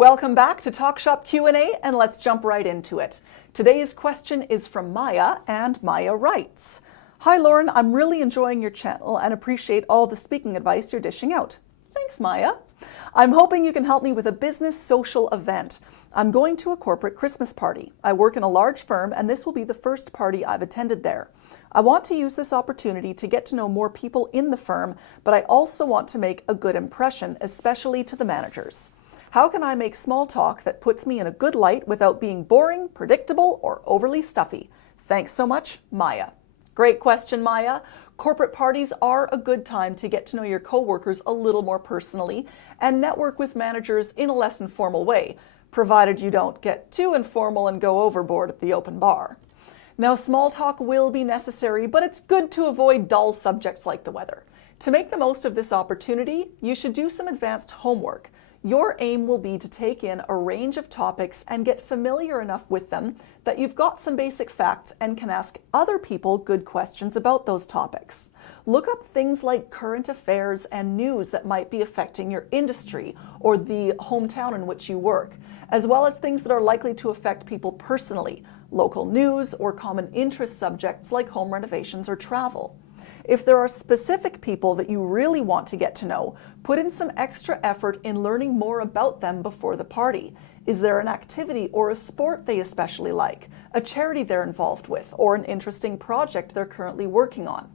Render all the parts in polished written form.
Welcome back to Talk Shop Q&A, and let's jump right into it. Today's question is from Maya, and Maya writes, "Hi Lauren, I'm really enjoying your channel and appreciate all the speaking advice you're dishing out." Thanks, Maya. "I'm hoping you can help me with a business social event. I'm going to a corporate Christmas party. I work in a large firm, and this will be the first party I've attended there. I want to use this opportunity to get to know more people in the firm, but I also want to make a good impression, especially to the managers. How can I make small talk that puts me in a good light without being boring, predictable, or overly stuffy? Thanks so much, Maya." Great question, Maya. Corporate parties are a good time to get to know your coworkers a little more personally and network with managers in a less informal way, provided you don't get too informal and go overboard at the open bar. Now, small talk will be necessary, but it's good to avoid dull subjects like the weather. To make the most of this opportunity, you should do some advanced homework. Your aim will be to take in a range of topics and get familiar enough with them that you've got some basic facts and can ask other people good questions about those topics. Look up things like current affairs and news that might be affecting your industry or the hometown in which you work, as well as things that are likely to affect people personally, local news or common interest subjects like home renovations or travel. If there are specific people that you really want to get to know, put in some extra effort in learning more about them before the party. Is there an activity or a sport they especially like, a charity they're involved with, or an interesting project they're currently working on?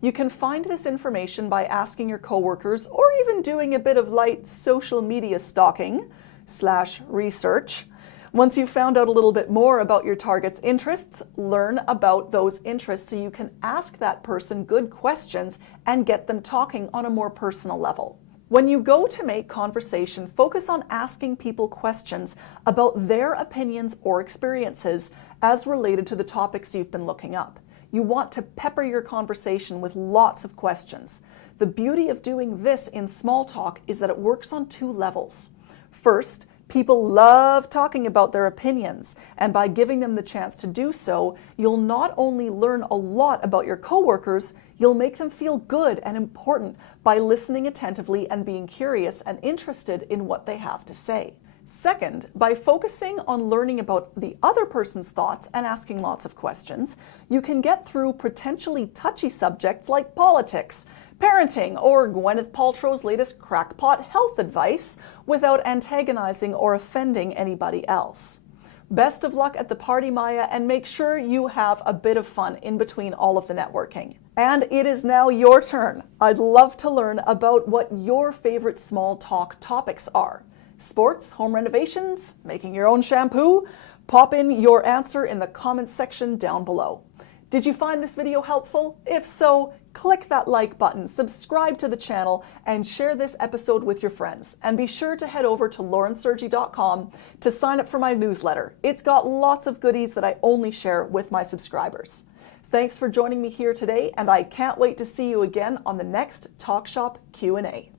You can find this information by asking your coworkers or even doing a bit of light social media stalking/research. Once you've found out a little bit more about your target's interests, learn about those interests so you can ask that person good questions and get them talking on a more personal level. When you go to make conversation, focus on asking people questions about their opinions or experiences as related to the topics you've been looking up. You want to pepper your conversation with lots of questions. The beauty of doing this in small talk is that it works on two levels. First, people love talking about their opinions, and by giving them the chance to do so, you'll not only learn a lot about your coworkers, you'll make them feel good and important by listening attentively and being curious and interested in what they have to say. Second, by focusing on learning about the other person's thoughts and asking lots of questions, you can get through potentially touchy subjects like politics, parenting, or Gwyneth Paltrow's latest crackpot health advice without antagonizing or offending anybody else. Best of luck at the party, Maya, and make sure you have a bit of fun in between all of the networking. And it is now your turn. I'd love to learn about what your favorite small talk topics are. Sports, home renovations, making your own shampoo? Pop in your answer in the comments section down below. Did you find this video helpful? If so, click that like button, subscribe to the channel, and share this episode with your friends. And be sure to head over to laurensergi.com to sign up for my newsletter. It's got lots of goodies that I only share with my subscribers. Thanks for joining me here today, and I can't wait to see you again on the next Talk Shop Q&A.